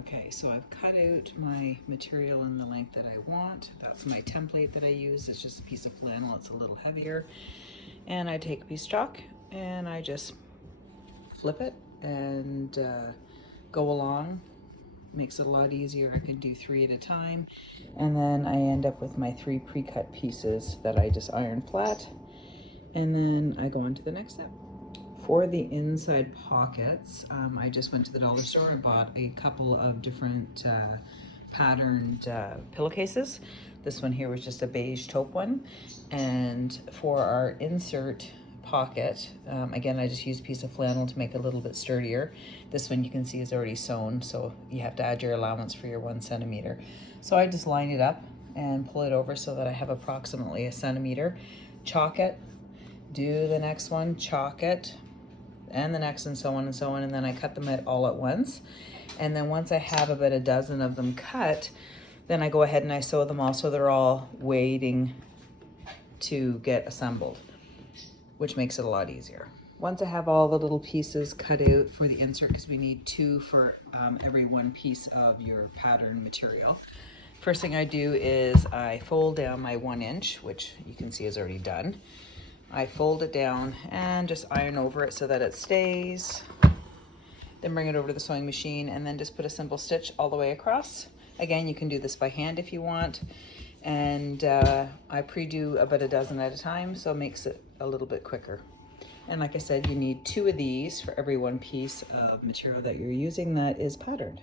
Okay, so I've cut out my material in the length that I want. That's my template that I use. It's just a piece of flannel. It's a little heavier. And I take a piece of chalk and I just flip it and go along. Makes it a lot easier. I can do 3 at a time. And then I end up with my 3 pre-cut pieces that I just iron flat. And then I go on to the next step. For the inside pockets, I just went to the dollar store and bought a couple of different patterned pillowcases. This one here was just a beige taupe one. And for our insert pocket, again, I just used a piece of flannel to make it a little bit sturdier. This one you can see is already sewn, so you have to add your allowance for your 1 centimeter. So I just line it up and pull it over so that I have approximately 1 centimeter. Chalk it, do the next one, chalk it, and the next, and so on and so on, and then I cut them all at once. And then once I have about a dozen of them cut, then I go ahead and I sew them all so they're all waiting to get assembled, which makes it a lot easier. Once I have all the little pieces cut out for the insert, because we need 2 for every 1 piece of your pattern material, first thing I do is I fold down my 1 inch, which you can see is already done. I fold it down and just iron over it so that it stays. Then bring it over to the sewing machine and then just put a simple stitch all the way across. Again, you can do this by hand if you want. And I pre-do about a dozen at a time, so it makes it a little bit quicker. And like I said, you need 2 of these for every 1 piece of material that you're using that is patterned.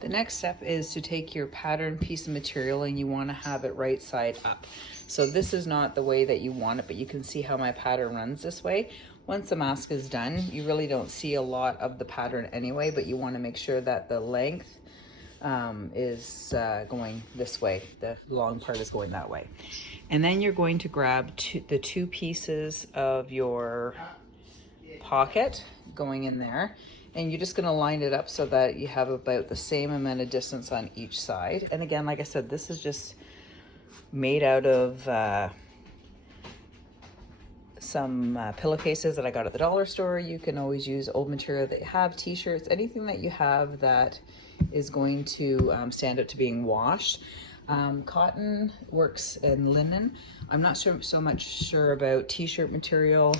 The next step is to take your pattern piece of material and you want to have it right side up. So this is not the way that you want it, but you can see how my pattern runs this way. Once the mask is done, you really don't see a lot of the pattern anyway, but you want to make sure that the length is going this way. The long part is going that way. And then you're going to grab the 2 pieces of your pocket going in there. And you're just going to line it up so that you have about the same amount of distance on each side. And again, like I said, this is just made out of some pillowcases that I got at the dollar store. You can always use old material that you have, t-shirts, anything that you have that is going to stand up to being washed. Cotton works and linen. I'm not so much sure about t-shirt material.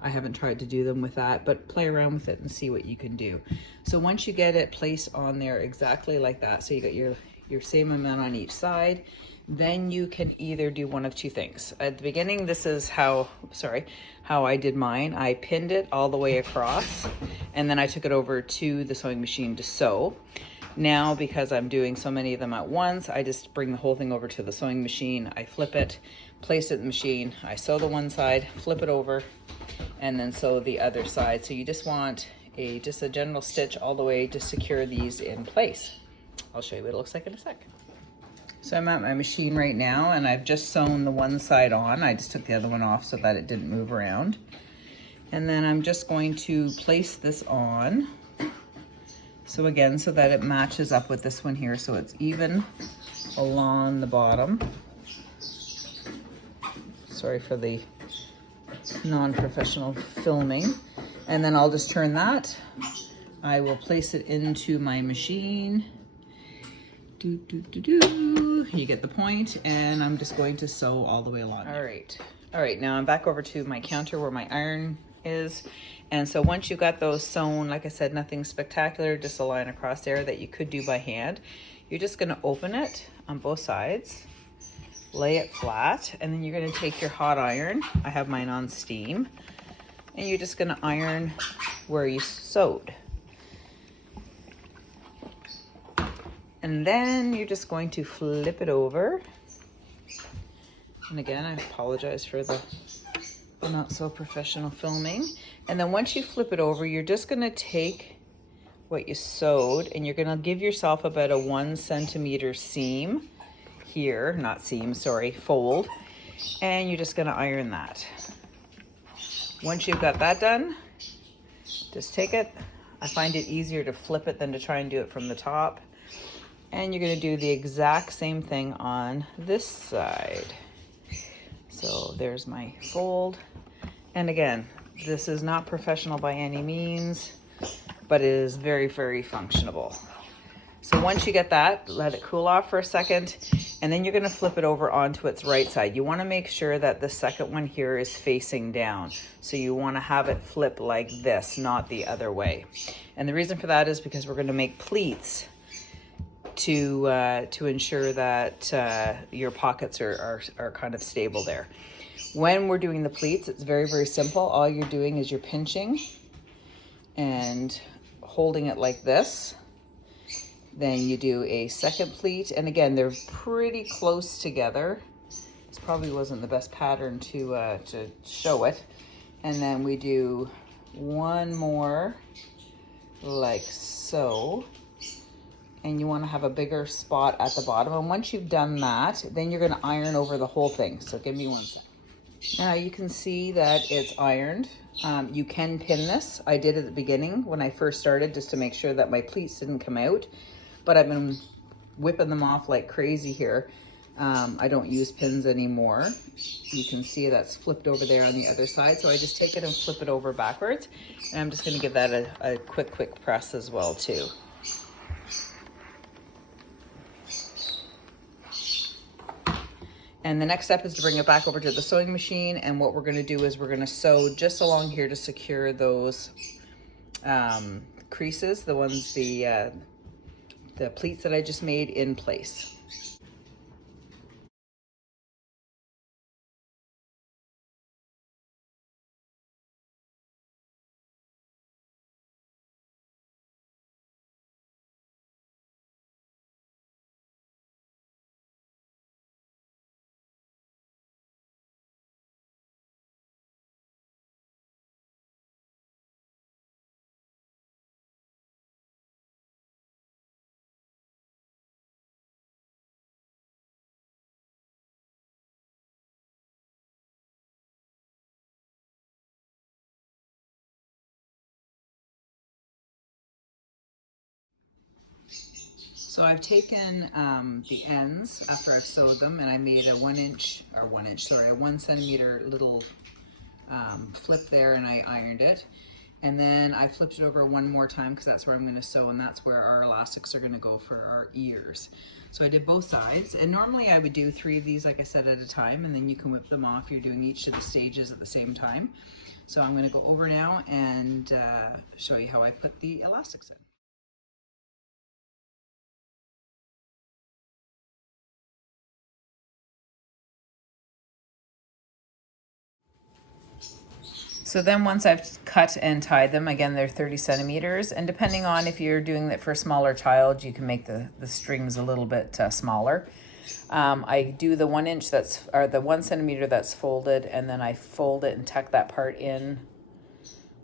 I haven't tried to do them with that, but play around with it and see what you can do. So once you get it placed on there exactly like that, so you got your same amount on each side, then you can either do one of 2 things. At the beginning, this is how I did mine. I pinned it all the way across, and then I took it over to the sewing machine to sew. Now, because I'm doing so many of them at once, I just bring the whole thing over to the sewing machine. I flip it, place it in the machine. I sew the one side, flip it over, and then sew the other side. So you just want just a general stitch all the way to secure these in place. I'll show you what it looks like in a sec. So I'm at my machine right now and I've just sewn the one side on. I just took the other one off so that it didn't move around. And then I'm just going to place this on. So again, so that it matches up with this one here, so it's even along the bottom. Sorry for the non-professional filming. And then I'll just turn that. I will place it into my machine. You get the point, and I'm just going to sew all the way along. All right, now I'm back over to my counter where my iron is. And so once you've got those sewn, like I said, nothing spectacular, just a line across there that you could do by hand. You're just gonna open it on both sides, lay it flat, and then you're gonna take your hot iron. I have mine on steam. And you're just gonna iron where you sewed. And then you're just going to flip it over. And again, I apologize for the not so professional filming. And then once you flip it over, you're just gonna take what you sewed and you're gonna give yourself about a 1 centimeter seam here, not seam, sorry, fold. And you're just gonna iron that. Once you've got that done, just take it. I find it easier to flip it than to try and do it from the top. And you're gonna do the exact same thing on this side. So there's my fold. And again, this is not professional by any means. but it is very, very functional. So once you get that, let it cool off for a second, and then you're gonna flip it over onto its right side. You wanna make sure that the second one here is facing down. So you wanna have it flip like this, not the other way. And the reason for that is because we're gonna make pleats to ensure that your pockets are kind of stable there. When we're doing the pleats, it's very, very simple. All you're doing is you're pinching and holding it like this. Then you do a second pleat, and again, they're pretty close together. This probably wasn't the best pattern to show it. And then we do one more like so. And you want to have a bigger spot at the bottom. And once you've done that, then you're going to iron over the whole thing. So give me one sec. Now you can see that it's ironed. You can pin this. I did at the beginning when I first started, just to make sure that my pleats didn't come out. But I've been whipping them off like crazy here. I don't use pins anymore. You can see that's flipped over there on the other side. So I just take it and flip it over backwards. And I'm just going to give that a quick press as well too. And the next step is to bring it back over to the sewing machine. And what we're going to do is we're going to sew just along here to secure those creases, the ones, the pleats that I just made in place. So I've taken the ends after I've sewed them, and I made a 1 centimeter little flip there, and I ironed it. And then I flipped it over one more time because that's where I'm going to sew, and that's where our elastics are going to go for our ears. So I did both sides, and normally I would do 3 of these, like I said, at a time, and then you can whip them off. You're doing each of the stages at the same time. So I'm going to go over now and show you how I put the elastics in. So then once I've cut and tied them, again, they're 30 centimeters. And depending on if you're doing that for a smaller child, you can make the strings a little bit smaller. I do the 1 inch the 1 centimeter that's folded, and then I fold it and tuck that part in.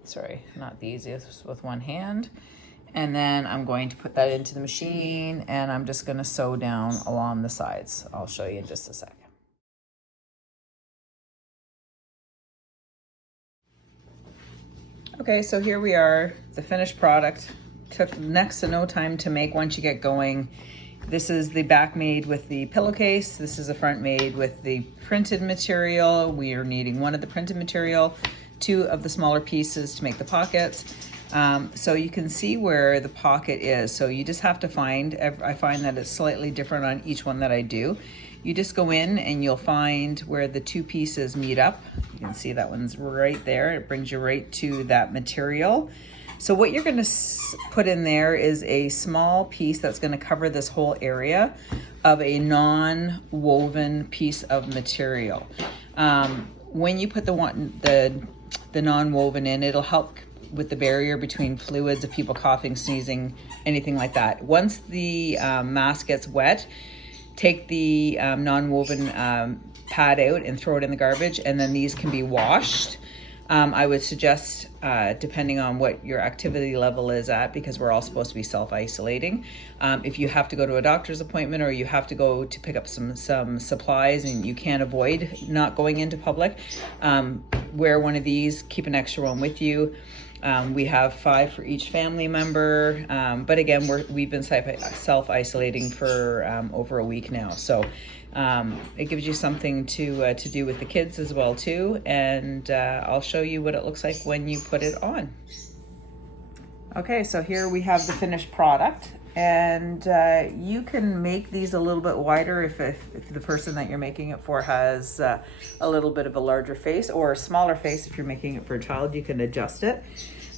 Sorry, not the easiest with one hand. And then I'm going to put that into the machine, and I'm just going to sew down along the sides. I'll show you in just a second. Okay, so here we are, the finished product. Took next to no time to make once you get going. This is the back made with the pillowcase. This is the front made with the printed material. We are needing 1 of the printed material, 2 of the smaller pieces to make the pockets. So you can see where the pocket is. So you just have to find, I find that it's slightly different on each one that I do. You just go in and you'll find where the 2 pieces meet up. You can see that one's right there. It brings you right to that material. So what you're going to put in there is a small piece that's going to cover this whole area of a non-woven piece of material. When you put the non-woven in, it'll help with the barrier between fluids of people coughing, sneezing, anything like that. Once the mask gets wet, take the non-woven pad out and throw it in the garbage, and then these can be washed. I would suggest, depending on what your activity level is at, because we're all supposed to be self-isolating, if you have to go to a doctor's appointment or you have to go to pick up some supplies and you can't avoid not going into public, wear one of these, keep an extra one with you. We have 5 for each family member, but again, we've been self-isolating for over a week now, so it gives you something to do with the kids as well too, and I'll show you what it looks like when you put it on. Okay, so here we have the finished product, and you can make these a little bit wider if the person that you're making it for has a little bit of a larger face or a smaller face. If you're making it for a child, you can adjust it.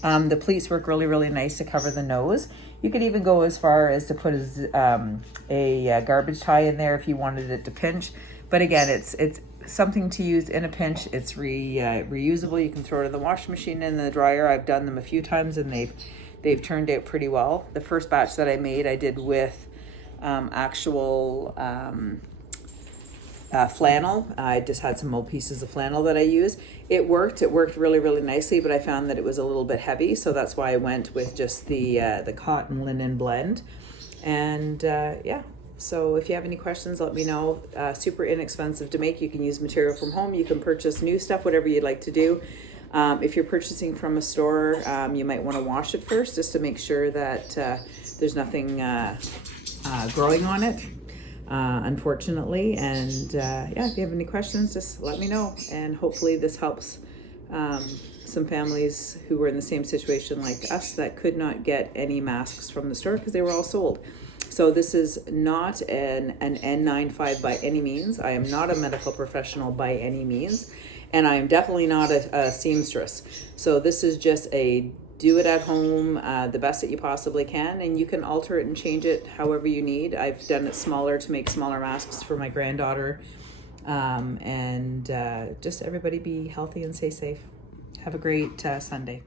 The pleats work really, really nice to cover the nose. You could even go as far as to put a garbage tie in there if you wanted it to pinch. But again, it's something to use in a pinch. It's reusable. You can throw it in the washing machine and in the dryer. I've done them a few times and they've turned out pretty well. The first batch that I made, I did with actual flannel. I just had some old pieces of flannel that I use. It worked really, really nicely, but I found that it was a little bit heavy, so that's why I went with just the cotton linen blend. And yeah, so if you have any questions, let me know. Super inexpensive to make. You can use material from home. You can purchase new stuff, whatever you'd like to do. If you're purchasing from a store, you might want to wash it first just to make sure that there's nothing growing on it, unfortunately. And yeah, if you have any questions, just let me know. And hopefully this helps some families who were in the same situation like us that could not get any masks from the store because they were all sold. So this is not an N95 by any means. I am not a medical professional by any means. And I am definitely not a seamstress. So this is just a do it at home, the best that you possibly can, and you can alter it and change it however you need. I've done it smaller to make smaller masks for my granddaughter. And just everybody be healthy and stay safe. Have a great Sunday.